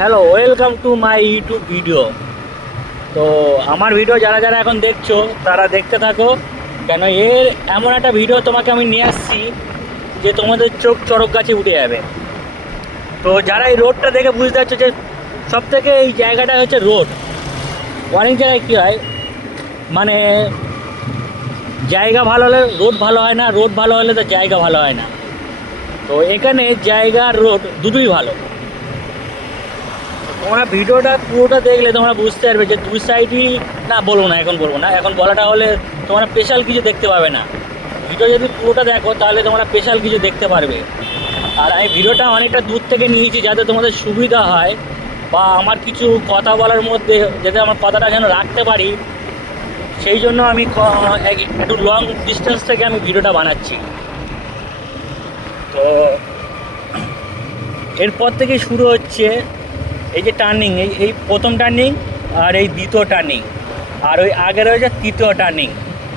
Hello, welcome to my YouTube video. তো আমার video যারা যারা এখন দেখছো তারা দেখতে থাকো, কেন এর এমন একটা ভিডিও তোমাকে আমি নিয়ে আসছি যে তোমাদের চোখ চড়ক গাছে উঠে যাবে। তো যারা এই রোডটা দেখে বুঝতে পারছো যে সব থেকে এই জায়গাটা হচ্ছে রোড। অনেক জায়গায় কী হয়, মানে জায়গা ভালো হলে রোড ভালো হয় না, রোড ভালো হলে তো জায়গা ভালো হয় না। তো এখানে জায়গা আর রোড দুটোই ভালো। তোমরা ভিডিওটা পুরোটা দেখলে তোমরা বুঝতে পারবে যে দুই সাইডই না, বলবো না, এখন বলাটা হলে তোমরা স্পেশাল কিছু দেখতে পাবে না। ভিডিও যদি পুরোটা দেখো তাহলে তোমরা স্পেশাল কিছু দেখতে পারবে। আর আমি ভিডিওটা অনেকটা দূর থেকে নিয়েছি যাতে তোমাদের সুবিধা হয়, বা আমার কিছু কথা বলার মধ্যে যাতে আমার কথাটা যেন রাখতে পারি, সেই জন্য আমি একটু লং ডিস্টেন্স থেকে আমি ভিডিওটা বানাচ্ছি। তো এরপর থেকে শুরু হচ্ছে এই যে টার্নিং, এই প্রথম টার্নিং আর এই দ্বিতীয় টার্নিং, আর ওই আগে রয়েছে তৃতীয় টার্নিং।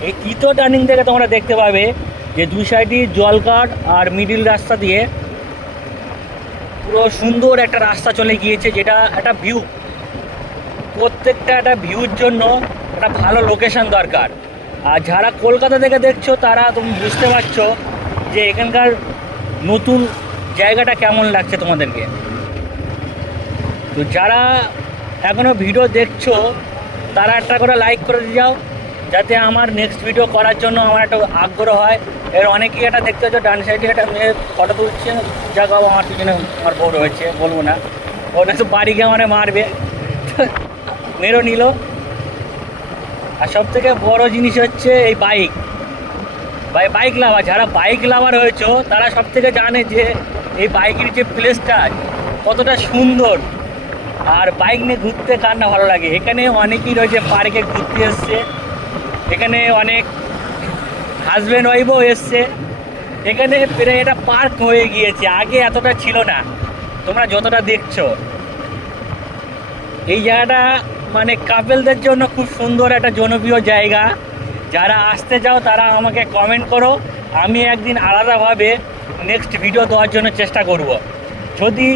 এই তৃতীয় টার্নিং থেকে তোমরা দেখতে পাবে যে দুই সাইডই জলকাট আর মিডিল রাস্তা দিয়ে পুরো সুন্দর একটা রাস্তা চলে গিয়েছে, যেটা একটা ভিউ। প্রত্যেকটা একটা ভিউর জন্য একটা ভালো লোকেশন দরকার। আর যারা কলকাতা থেকে দেখছো তারা তুমি বুঝতে পারছো যে এখানকার নতুন জায়গাটা কেমন লাগছে তোমাদেরকে। তো যারা এখনও ভিডিও দেখছো তারা একটা করে লাইক করে দিয়ে যাও, যাতে আমার নেক্সট ভিডিও করার জন্য আমার একটা আগ্রহ হয়। এর অনেকেই এটা দেখতে হচ্ছে ডান সাইডে একটা মেয়ের ফটো তুলছে, যাক আমার পিছনে আমার বউ রয়েছে, বলবো না, ওটা তো বাড়ি গিয়ে আমার মারবে, মেরো নিল। আর সবথেকে বড় জিনিস হচ্ছে এই বাইক লাভার। যারা বাইক লাভার হয়েছো তারা সব থেকে জানে যে এই বাইকের যে প্লেসটা কতটা সুন্দর, আর বাইক নিয়ে ঘুরতে কার না ভালো লাগে। এখানে অনেকেই রয়েছে পার্কে ঘুরতে এসছে, এখানে অনেক হাজব্যান্ড ওয়াইফও এসছে। এখানে এটা পার্ক হয়ে গিয়েছে, আগে এতটা ছিল না। তোমরা যতটা দেখছো এই জায়গাটা মানে কাপেলদের জন্য খুব সুন্দর একটা জনপ্রিয় জায়গা। যারা আসতে চাও তারা আমাকে কমেন্ট করো, আমি একদিন আলাদাভাবে নেক্সট ভিডিও দেওয়ার জন্য চেষ্টা করব। যদি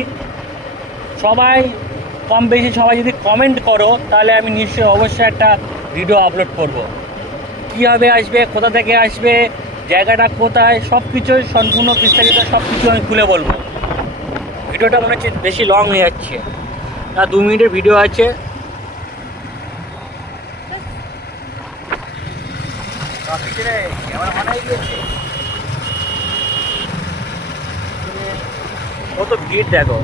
সবাই কম বেশি সবাই যদি কমেন্ট করো তাহলে আমি নিশ্চয়ই অবশ্যই একটা ভিডিও আপলোড করব। কীভাবে আসবে, কোথা থেকে আসবে, জায়গাটা কোথায়, সব কিছুই সম্পূর্ণ বিস্তারিত সব কিছু আমি খুলে বলবো। ভিডিওটা মনে হচ্ছে বেশি লং হয়ে যাচ্ছে না, 2 মিনিটের ভিডিও আছে। কত ভিড় দেখো।